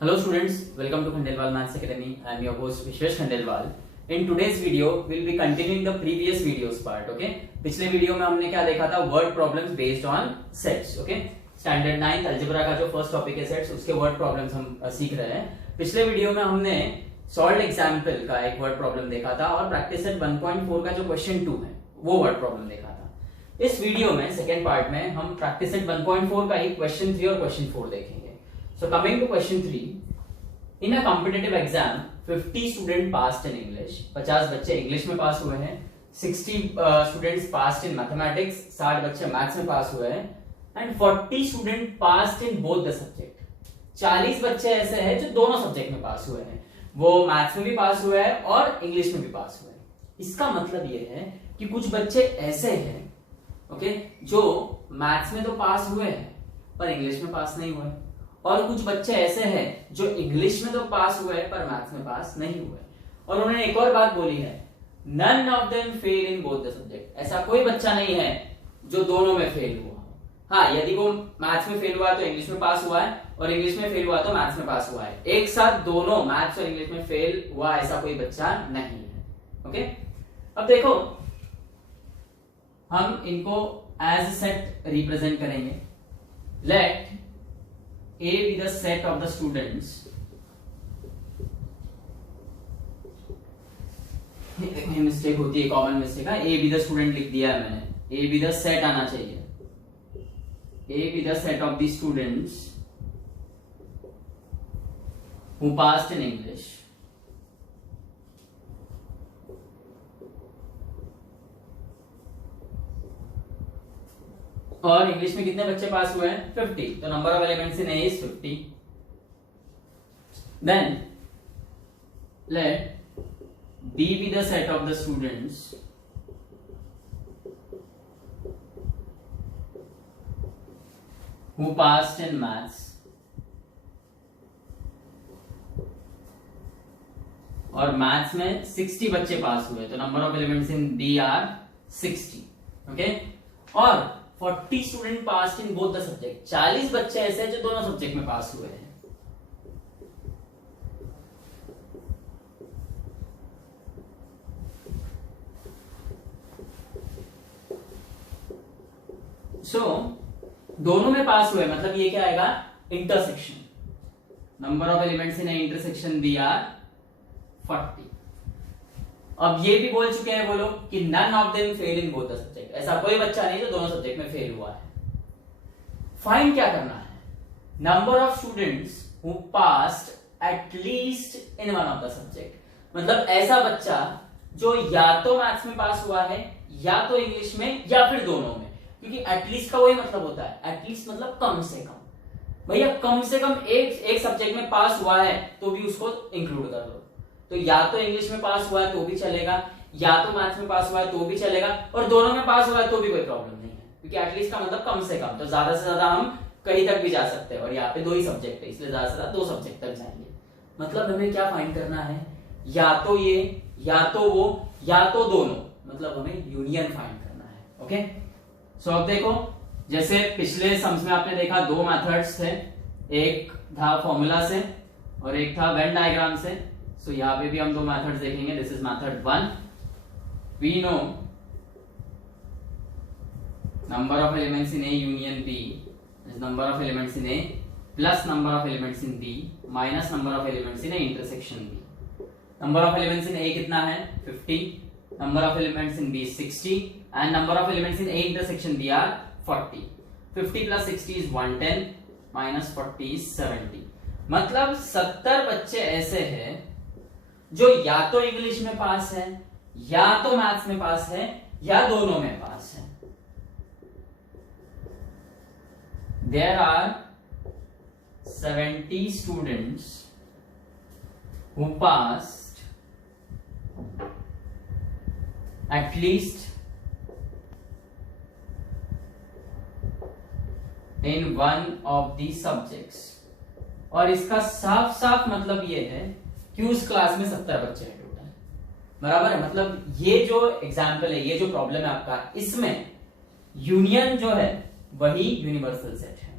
Hello students, welcome to Khandelwal Maths Academy. I am your host Vishwesh Khandelwal. In today's video, we'll be continuing the previous videos part. Okay? पिछले video में हमने क्या देखा था? Word problems based on sets. Okay? Standard 9 algebra का जो first topic है sets, उसके वर्ड प्रॉब्लम्स हम सीख रहे हैं. पिछले वीडियो में हमने सॉल्व्ड एग्जाम्पल का एक वर्ड प्रॉब्लम देखा था और प्रैक्टिस सेट 1.4 का जो क्वेश्चन 2 है वो वर्ड प्रॉब्लम देखा था. इस वीडियो में सेकेंड पार्ट में हम प्रैक्टिस सेट 1.4 का ही क्वेश्चन 3 और क्वेश्चन 4 देखेंगे. So coming to question 3, in a competitive exam, 50 students passed in English. 50 बच्चे इंग्लिश में पास हुए हैं. 60 students passed in mathematics. 60 बच्चे मैथ्स में पास हुए हैं. And 40 students passed in both the subject. 40 बच्चे ऐसे हैं जो दोनों सब्जेक्ट में पास हुए हैं. वो मैथ्स में भी पास हुए हैं और इंग्लिश में भी पास हुए हैं. इसका मतलब ये है कि कुछ बच्चे ऐसे हैं, ओके, जो मैथ्स में तो पास हुए हैं पर इंग्लिश में पास नहीं हुए, और कुछ बच्चे ऐसे हैं जो इंग्लिश में तो पास हुए पर मैथ्स में पास नहीं हुए. और उन्होंने एक और बात बोली है, none of them fail in both the subject. ऐसा कोई बच्चा नहीं है जो दोनों में फेल हुआ. हाँ, यदि वो मैथ्स में फेल हुआ तो इंग्लिश में पास हुआ है और इंग्लिश में फेल हुआ तो मैथ्स में पास हुआ है. एक साथ दोनों मैथ्स और इंग्लिश में फेल हुआ ऐसा कोई बच्चा नहीं है. ओके, अब देखो हम इनको एज सेट रिप्रेजेंट करेंगे. Let A be the set of the students. Mistake होती है, कॉमन मिस्टेक है. A be the student लिख दिया है मैंने. A be the set आना चाहिए. A be the set of the students who passed in English. और इंग्लिश में कितने बच्चे पास हुए हैं? 50. तो number of elements in A is 50. Then let B be the set of the students who passed in maths. और maths में 60 बच्चे पास हुए, तो number of elements in B are 60. Okay, और 40 student pass in both the subject. 40 बच्चे ऐसे हैं जो दोनों सब्जेक्ट में पास हुए हैं. दोनों में पास हुए मतलब ये क्या आएगा? Intersection. Number of elements in intersection B are 40. अब ये भी बोल चुके हैं वो लोग कि none of them fail in both the subject. ऐसा कोई बच्चा नहीं जो दोनों सब्जेक्ट में फेल हुआ है. फाइंड क्या करना है? Number of students who passed at least in one of the subject. मतलब ऐसा बच्चा जो या तो मैथ्स में पास हुआ है या तो इंग्लिश में या फिर दोनों में. क्योंकि एटलीस्ट का वही मतलब होता है, एटलीस्ट मतलब कम से कम. भैया कम से कम एक सब्जेक्ट में पास हुआ है तो भी उसको इंक्लूड कर दो. तो या तो इंग्लिश में पास हुआ है तो भी चलेगा, या तो मैथ्स में पास हुआ है तो भी चलेगा, और दोनों में पास हुआ है तो भी कोई प्रॉब्लम नहीं है. क्योंकि एटलीस्ट का मतलब कम से कम, तो ज्यादा से ज्यादा हम कहीं तक भी जा सकते हैं. और यहाँ पे 2 ही सब्जेक्ट है इसलिए ज्यादा से ज्यादा 2 सब्जेक्ट तक जाएंगे. मतलब हमें क्या फाइंड करना है? या तो ये, या तो वो, या तो दोनों. मतलब हमें यूनियन फाइंड करना है. ओके, सो अब देखो, जैसे पिछले सम्स में आपने देखा 2 मेथड्स थे. एक था फॉर्मूला से और एक था वेन डायग्राम से. सो यहाँ पे भी हम 2 मेथड्स देखेंगे. This is method 1. We know number of elements in A union B is number of elements in A plus number of elements in B minus number of elements in A intersection B. Number of elements in A कितना है? 50. Number of elements in B 60 and number of elements in A intersection B are 40. 50 plus 60 is 110 minus 40 is 70. मतलब 70 बच्चे ऐसे हैं जो या तो English में पास है, या तो मैथ्स में पास है, या दोनों में पास है. There are 70 students who passed at least in one of the subjects. और इसका साफ साफ मतलब ये है कि उस क्लास में 70 बच्चे हैं टोटल. बराबर है? मतलब ये जो एग्जाम्पल है, ये जो प्रॉब्लम है आपका, इसमें यूनियन जो है वही यूनिवर्सल सेट है.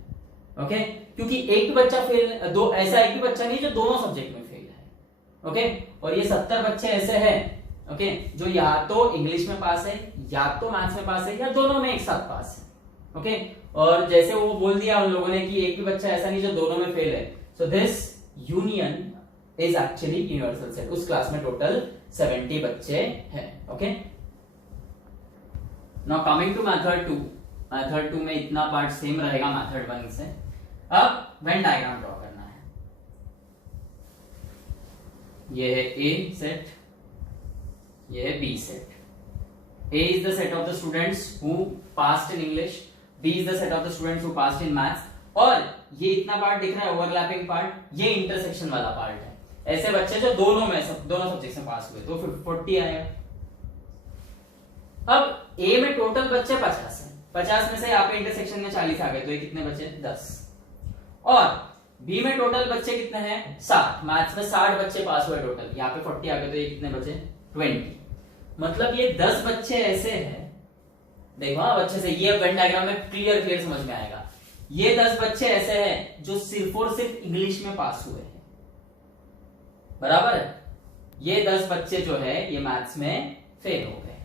ओके, क्योंकि एक भी बच्चा फेल, दो ऐसा एक भी बच्चा नहीं जो दोनों सब्जेक्ट में फेल है। ओके, और ये 70 बच्चे ऐसे हैं ओके जो या तो इंग्लिश में पास है, या तो मैथ्स में पास है, या दोनों में एक साथ पास है। ओके, और जैसे वो बोल दिया उन लोगों ने कि एक भी बच्चा ऐसा नहीं जो दोनों में फेल है, so this union is actually universal set. उस क्लास में टोटल 70 बच्चे हैं। Okay, now coming to method 2। Method 2 में इतना पार्ट सेम रहेगा मेथड 1 से। अब वेन डायग्राम ड्रॉ करना है। ये है ए सेट, ये है B set. A is the set of the students who passed in English, B is the set of the students who passed in maths, और ये इतना पार्ट दिख रहा है ओवरलैपिंग पार्ट, ये इंटरसेक्शन वाला पार्ट है। ऐसे बच्चे जो दोनों सब्जेक्ट में पास हुए तो 40 आएगा। अब A में टोटल बच्चे 50 है, 50 में से यहाँ पे इंटरसेक्शन में 40 आ गए तो ये कितने बचे 10। और B में टोटल बच्चे कितने हैं 60, मैथ्स में 60 बच्चे पास हुए टोटल, यहाँ पे 40 आ गए तो ये कितने बचे 20। मतलब ये 10 बच्चे ऐसे हैं, देखो अच्छे से, ये वेन डायग्राम में क्लियर समझ में आएगा। ये 10 बच्चे ऐसे हैं जो सिर्फ और सिर्फ इंग्लिश में पास हुए हैं, बराबर है। ये 10 बच्चे जो है ये मैथ्स में फेल हो गए,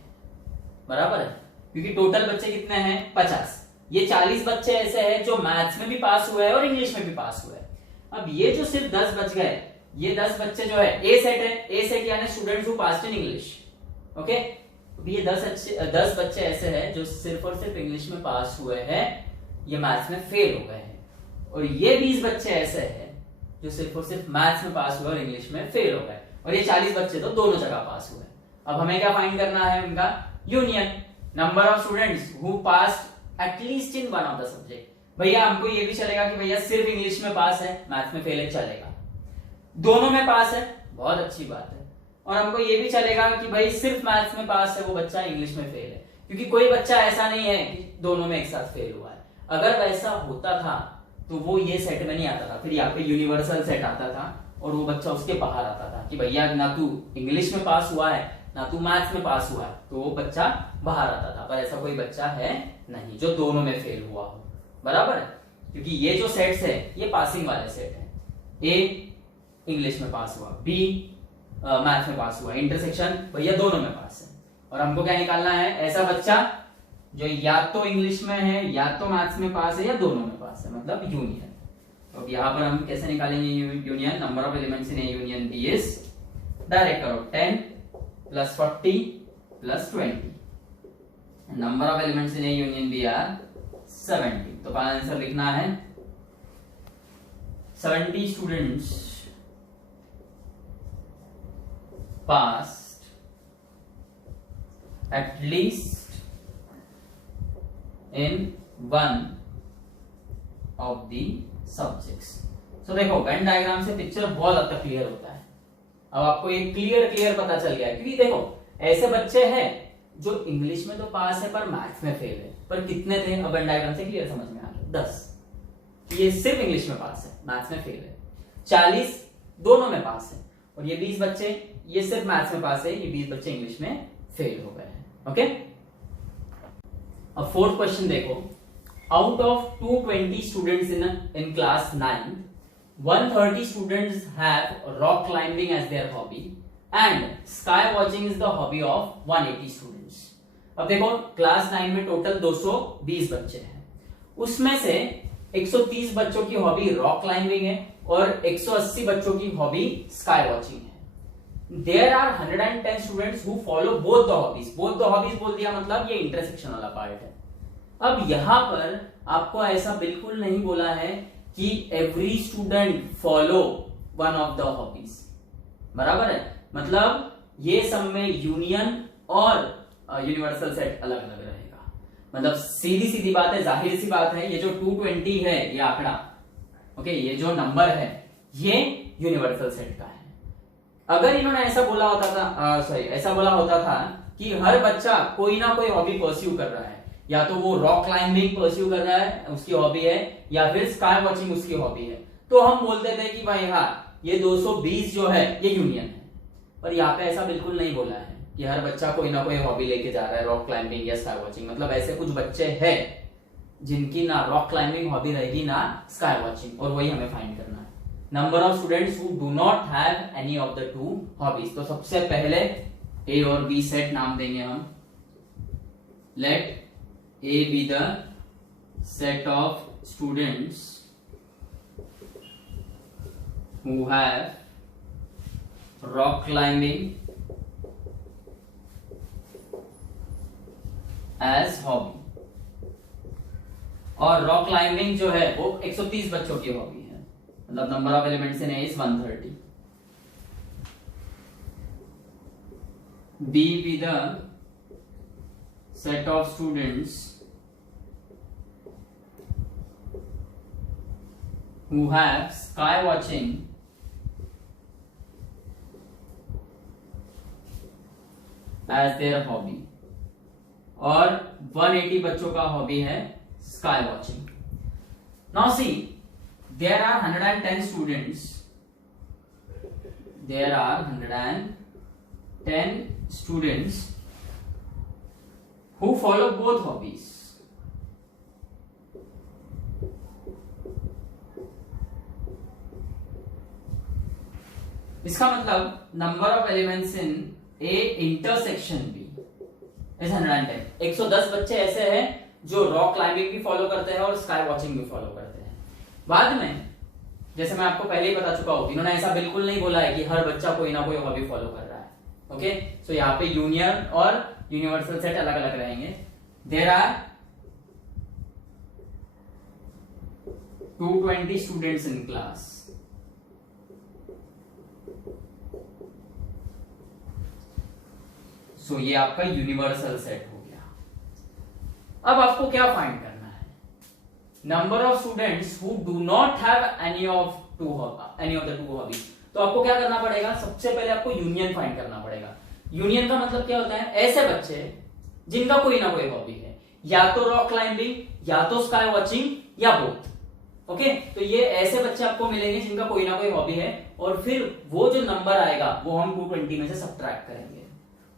बराबर है, क्योंकि टोटल बच्चे कितने हैं 50। ये 40 बच्चे ऐसे हैं जो मैथ्स में भी पास हुए हैं और इंग्लिश में भी पास हुए हैं। अब ये जो सिर्फ 10 बच गए, ये 10 बच्चे जो है ए सेट है, ए सेट यानी students who passed in English. Okay, ये 10 बच्चे ऐसे हैं जो सिर्फ और सिर्फ इंग्लिश में पास हुए हैं, ये मैथ्स में फेल हो गए हैं। और ये 20 बच्चे ऐसे हैं जो सिर्फ और सिर्फ मैथ्स में पास हुए और इंग्लिश में फेल हो गए, और ये 40 बच्चे तो दोनों जगह पास हुए। अब हमें क्या फाइंड करना है, उनका union, number of students who passed at least in one of the subject. भैया हमको ये भी चलेगा कि भैया सिर्फ इंग्लिश में पास है, मैथ्स में फेल है, चलेगा। दोनों में पास है, बहुत अच्छी बात है। और हमको ये भी चलेगा कि भाई सिर्फ मैथ्स में पास है वो बच्चा इंग्लिश में फेल है, क्योंकि कोई बच्चा ऐसा नहीं है कि दोनों में एक साथ फेल हुआ है। अगर वैसा होता था तो वो ये सेट में नहीं आता था, फिर यहाँ पे यूनिवर्सल सेट आता था और वो बच्चा उसके बाहर आता था कि भैया ना तू इंग्लिश में पास हुआ है ना तू मैथ्स में पास हुआ है, तो वो बच्चा बाहर आता था। पर ऐसा कोई बच्चा है नहीं जो दोनों में फेल हुआ हो, बराबर है, क्योंकि ये जो सेट्स है ये पासिंग वाले सेट है। ए इंग्लिश में पास हुआ, बी मैथ्स में पास हुआ, इंटरसेक्शन भैया दोनों में पास है। और हमको क्या निकालना है, ऐसा बच्चा जो या तो इंग्लिश में है या तो मैथ्स में पास है या दोनों में पास है, मतलब यूनियन। तो यहाँ पर हम कैसे निकालेंगे union, number of elements in A union B is, direct करो 10 प्लस 40 प्लस 20, number of elements in A union B are 70। तो आंसर लिखना है 70 students passed at least in one of the subjects। so देखो वेन डायग्राम से picture बहुत हद तक क्लियर होता है। अब आपको ये क्लियर पता चल गया है, क्योंकि देखो ऐसे बच्चे हैं जो इंग्लिश में तो पास है पर मैथ्स में फेल है, पर कितने थे, अब वेन डायग्राम से क्लियर समझ में आ गया 10। ये सिर्फ इंग्लिश में पास है, मैथ्स में फेल है। 40 दोनों में पास है, और ये 20 बच्चे ये सिर्फ मैथ्स में पास है, ये 20 बच्चे इंग्लिश में फेल हो गए हैं। ओके, अब फोर्थ क्वेश्चन देखो, out of 220 students in class 9, 130 students have rock climbing as their hobby and sky watching is the hobby of 180 students. अब देखो क्लास 9 में टोटल 220 बच्चे हैं, उसमें से 130 बच्चों की हॉबी रॉक क्लाइंबिंग है और 180 बच्चों की हॉबी स्काई वॉचिंग है। There are 110 students who follow both the hobbies। both the hobbies बोल दिया मतलब ये इंटरसेक्शन वाला पार्ट है। अब यहां पर आपको ऐसा बिल्कुल नहीं बोला है कि every student follow one of the hobbies, बराबर है, मतलब ये सब में यूनियन और यूनिवर्सल सेट अलग अलग रहेगा। मतलब सीधी बात है, जाहिर सी बात है, ये जो 220 है ये आंकड़ा, ओके, ये जो नंबर है ये यूनिवर्सल सेट का है। अगर इन्होंने ऐसा बोला होता था, ऐसा बोला होता था कि हर बच्चा कोई ना कोई हॉबी परस्यू कर रहा है, या तो वो रॉक क्लाइंबिंग परस्यू कर रहा है उसकी हॉबी है, या फिर स्काई वॉचिंग उसकी हॉबी है, तो हम बोलते थे कि भाई हाँ ये 220 जो है ये यूनियन है। पर यहाँ पे ऐसा बिल्कुल नहीं बोला है कि हर बच्चा कोई ना कोई हॉबी लेके जा रहा है, रॉक क्लाइंबिंग या स्काई वॉचिंग। मतलब ऐसे कुछ बच्चे हैं जिनकी ना रॉक क्लाइंबिंग हॉबी रहेगी ना स्काई वॉचिंग, और वही हमें फाइंड करना है। Number of students who do not have any of the two hobbies. तो सबसे पहले ए और बी सेट नाम देंगे हम। Let A be the set of students who have rock climbing as hobby. और रॉक क्लाइंबिंग जो है वो 130 बच्चों की हॉबी है, मतलब number of elements in A is 130। B be the set of students who have sky watching as their hobby। और 180 बच्चों का हॉबी है sky watching. Now see there are 110 students, there are 110 students who follow both hobbies। इसका मतलब number of elements in A intersection B is 110। 110 बच्चे ऐसे हैं जो रॉक क्लाइंबिंग भी फॉलो करते हैं और स्काई वॉचिंग भी फॉलो करते हैं। बाद में जैसे मैं आपको पहले ही बता चुका हूं, इन्होंने ऐसा बिल्कुल नहीं बोला है कि हर बच्चा कोई ना कोई हॉबी फॉलो कर रहा है। ओके, सो यहाँ पे यूनियन और यूनिवर्सल सेट अलग अलग रहेंगे। There are 220 students in class. So ये आपका यूनिवर्सल सेट हो गया। अब आपको क्या फाइंड करना है? Number of students who do not have any of the two hobbies. तो आपको क्या करना पड़ेगा? सबसे पहले आपको यूनियन फाइंड करना पड़ेगा। यूनियन का मतलब क्या होता है? ऐसे बच्चे जिनका कोई ना कोई हॉबी है, या तो रॉक क्लाइंबिंग, या तो स्काई वॉचिंग, या बोथ। ओके, तो ये ऐसे बच्चे आपको मिलेंगे जिनका कोई ना कोई हॉबी है, और फिर वो जो नंबर आएगा वो हम 220 में से सब्ट्रैक्ट करेंगे,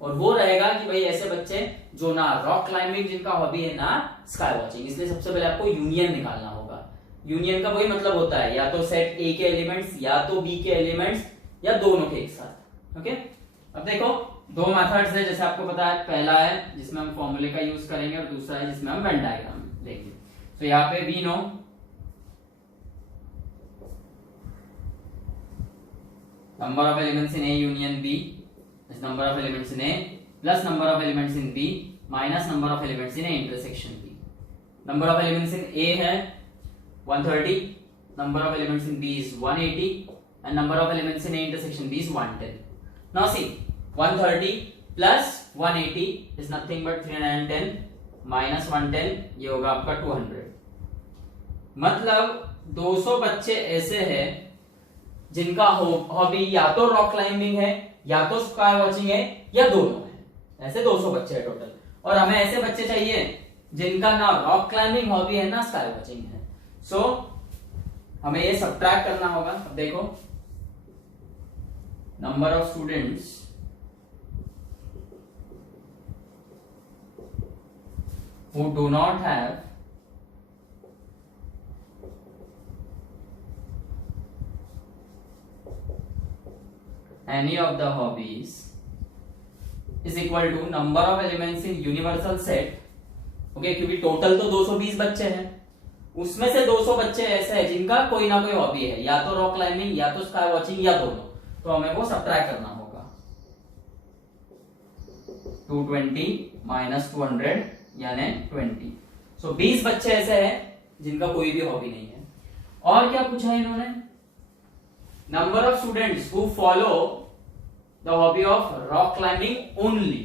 और वो रहेगा कि भाई ऐसे बच्चे जो ना रॉक क्लाइंबिंग जिनका हॉबी है ना स्काई वॉचिंग। इसलिए सबसे पहले आपको यूनियन निकालना होगा। यूनियन का वही मतलब होता है या तो सेट ए के एलिमेंट्स, या तो बी के एलिमेंट्स, या दोनों के एक साथ। ओके, अब देखो दो मेथड्स है, जैसे आपको पता है। पहला है जिसमें हम फॉर्मूले का यूज करेंगे, और दूसरा है जिसमें हम वेन डायग्राम लेंगे। तो यहाँ पे we know number of elements in A union B is number of elements in A plus number of elements in B minus number of elements in A intersection B। number of elements in A है 130, number of elements in B is 180, and number of elements in A intersection B is 110। now see 130 plus 180 is nothing but 310 minus 110, ये होगा आपका 200। मतलब 200 बच्चे ऐसे हैं जिनका hobby या तो रॉक क्लाइंबिंग है, या तो स्काई वॉचिंग है, या दोनों है। ऐसे 200 बच्चे हैं टोटल, और हमें ऐसे बच्चे चाहिए जिनका ना रॉक क्लाइंबिंग हॉबी है ना स्काई वॉचिंग है। सो हमें ये सब्ट्रैक्ट करना होगा। अब देखो number of students who do not have any of the hobbies is equal to number of elements in universal set। Okay, क्योंकि टोटल तो 220 बच्चे हैं, उसमें से 200 बच्चे ऐसे हैं जिनका कोई ना कोई हॉबी है, या तो रॉक क्लाइंबिंग, या तो स्काई वॉचिंग, या दोनों। तो हमें वो सब्ट्रैक्ट करना होगा। 220 माइनस 200 यानी 20। सो 20 बच्चे ऐसे हैं जिनका कोई भी हॉबी नहीं है। और क्या पूछा है इन्होंने? number of students who follow the hobby of rock climbing only।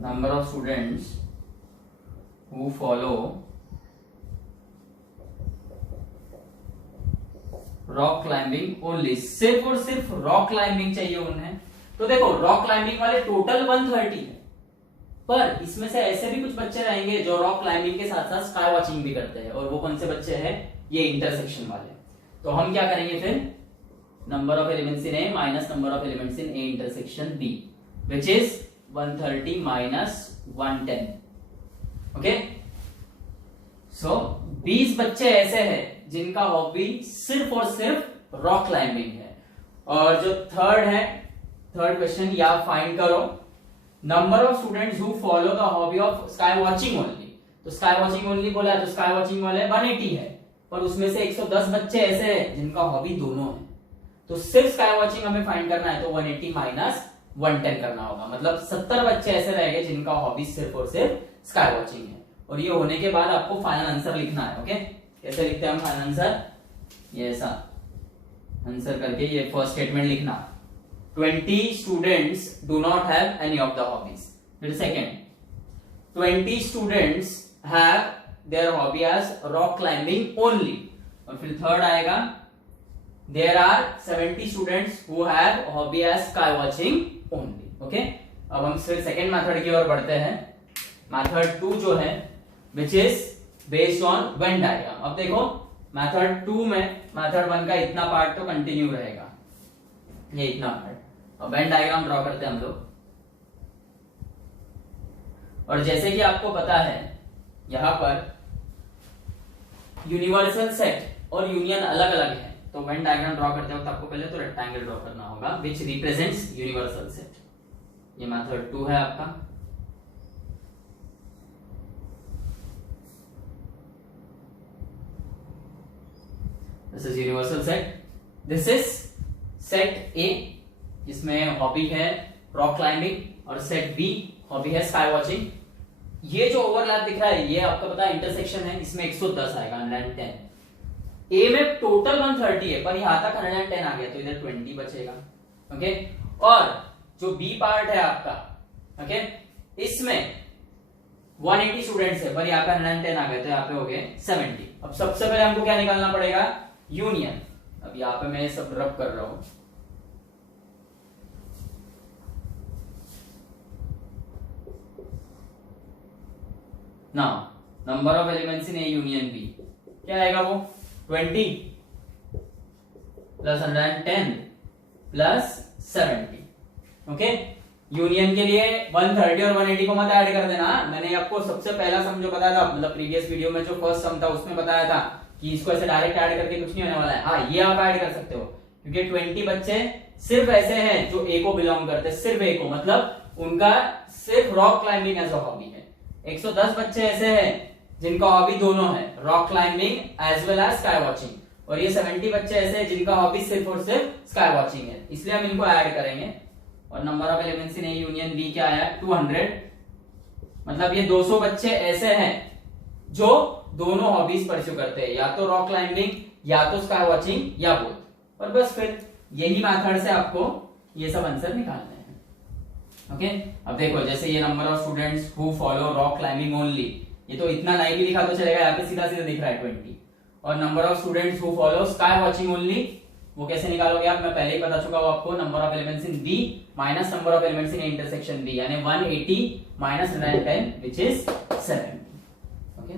number of students who follow rock climbing only, सिर्फ और सिर्फ रॉक क्लाइंबिंग चाहिए उन्हें। तो देखो रॉक क्लाइंबिंग वाले टोटल 130 है, पर इसमें से ऐसे भी कुछ बच्चे रहेंगे जो रॉक क्लाइंबिंग के साथ साथ स्काई वॉचिंग भी करते हैं, और वो कौन से बच्चे हैं? ये इंटरसेक्शन वाले। तो हम क्या करेंगे फिर? Number of elements in A minus number of elements in A intersection B, which is 130 minus 110. Okay, so 20 बच्चे ऐसे हैं जिनका हॉबी सिर्फ और सिर्फ रॉक क्लाइंबिंग है. और जो थर्ड क्वेश्चन या फाइंड करो number of students who follow the hobby of sky watching only. तो स्काई वॉचिंग ओनली बोला है तो स्काई वॉचिंग वाले 180 है, पर उसमें से 110 बच्चे ऐसे हैं जिनका हॉबी दोनों है. तो सिर्फ स्काई वॉचिंग हमें फाइंड करना है तो 180 माइनस 110 करना होगा. मतलब 70 बच्चे ऐसे रहेंगे जिनका हॉबी सिर्फ और सिर्फ स्काई वॉचिंग है. और ये होने के बाद आपको फाइनल आंसर लिखना है. ओके, कैसे लिखते हैं हम फाइनल आंसर? ये ऐसा आंसर करके ये फर्स्ट स्टेटमेंट लिखना, 20 students do not have any of the hobbies. फिर second, 20 students have their hobby as rock climbing only. और फिर थर्ड आएगा, there are 70 students who have hobby as sky watching only. okay, अब हम फिर second method की ओर बढ़ते हैं. मेथड 2 जो है which is based on Venn diagram. अब देखो मेथड 2 में मेथड 1 का इतना पार्ट तो कंटिन्यू रहेगा, ये इतना पार्ट. अब वेन डायग्राम ड्रॉ करते हैं हम लोग. और जैसे कि आपको पता है यहां पर यूनिवर्सल सेट और यूनियन अलग अलग है, तो वेन डायग्राम ड्रॉ करते वक्त आपको पहले तो रेक्टेंगल ड्रॉ करना होगा विच रिप्रेजेंट्स यूनिवर्सल सेट. ये मेथड 2 है आपका. This is universal set. This is set ए जिसमें हॉबी है रॉक क्लाइंबिंग और सेट बी हॉबी है स्काई वॉचिंग. ये जो ओवरलैप दिख रहा है ये आपका पता है इंटरसेक्शन है, इसमें 110 आएगा 110. ए में टोटल 130 है पर यहां तक 110 आ गया तो इधर 20 बचेगा. ओके, और जो बी पार्ट है आपका, ओके, इसमें 180 स्टूडेंट्स है पर यहाँ पे 110 आ गए तो यहाँ पे हो गए 70. अब सबसे पहले हमको क्या निकालना पड़ेगा? यूनियन. अब यहाँ पे मैं सब रब कर रहा हूं. Now number of elements in A union B क्या आएगा? वो 20 प्लस 110 प्लस 70. ओके, यूनियन के लिए 130 और 180 को मत ऐड कर देना. मैंने आपको सबसे पहला सम जो बताया था, मतलब प्रीवियस वीडियो में जो फर्स्ट सम था उसमें बताया था कि इसको ऐसे डायरेक्ट ऐड करके कुछ नहीं होने वाला है. हाँ, ये आप ऐड कर सकते हो क्योंकि 20 बच्चे सिर्फ ऐसे हैं जो ए को बिलोंग करते हैं, सिर्फ ए को, मतलब उनका सिर्फ rock climbing as a hobby है. 110 बच्चे ऐसे हैं जिनका हॉबी दोनों है, rock climbing as well as sky watching. और ये 70 बच्चे ऐसे हैं जिनका हॉबी सिर्फ और सिर्फ स्काई वॉचिंग है, इसलिए हम इनको ऐड करेंगे. और number of elements in A union B क्या आया? 200. मतलब ये 200 बच्चे ऐसे हैं जो दोनों हॉबीज परस्यू करते हैं, या तो रॉक क्लाइंबिंग या तो स्काई वॉचिंग या बोथ. और बस फिर यही मेथड से आपको ये सब आंसर निकालने हैं. ओके, अब देखो जैसे ये number of students who follow rock climbing only, ये तो इतना नहीं भी लिखा तो चलेगा, यहाँ पे सीधा सीधा दिख रहा है 20. और number of students who follow sky watching only, वो कैसे निकालोगे आप? मैं पहले ही बता चुका हूं आपको. Number of elements in B minus number of elements in intersection B, यानी 180 माइनस 110 व्हिच इज 70. ओके.